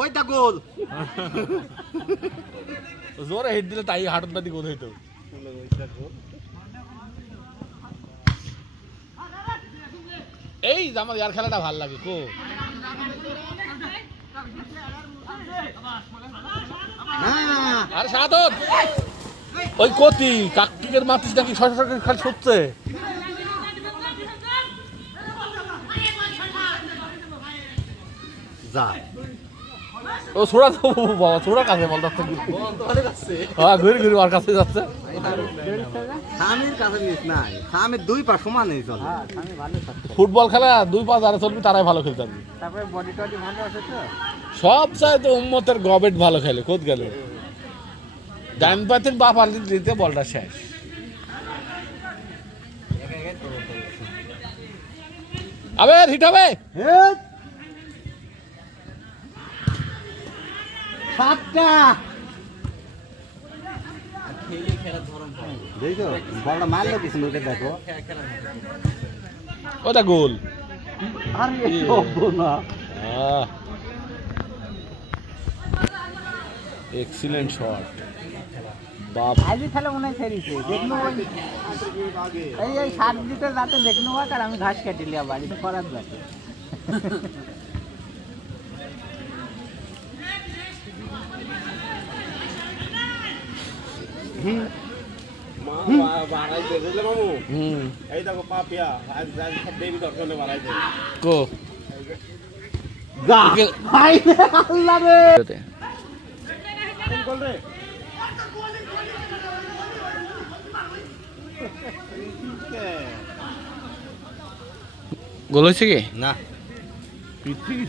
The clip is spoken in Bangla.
ওইটা গোল জোরে হেড দিলে তাই হাঁটুর দাদি গোল হইতো। এই আমার ইয়ার খেলাটা ভাল লাগে কো আরে সাদত ওই কতি কাকটিকের মাতিস নাকি সরাসরি খালি ছুটছে যা ও ছোড়া তো বাবা ছোড়া কাছে বল যাচ্ছে হ্যাঁ ঘুরে ঘুরে ওর কাছে যাচ্ছে স্বামীর কাছে নিস নাই স্বামীর দুই পা সমান নেই চল ফুটবল খেলা দুই পা যারা চলবি তারাই ভালো খেলতে পারবি তারপরে বডি টডি ভালো আছে তো সব চাইতে উম্মতের গবেট ভালো খেলে কোথ গেল ডান পাতের বাপ আলি দিতে বলটা শেষ আবে হিট হবে সাতটা দেখো বলটা মারলো কিছু ওটা দেখো ওটা গোল আরে হবো না এক্সিলেন্ট শট বাপ আজই খেলা মনে হয় ছেড়েছে দেখনো এই সাত দিতে রাতে দেখনো আর আমি ঘাস কেটে লিয়া বাড়িতে করার যাচ্ছে গোল হয়েছে কি না পৃথিবী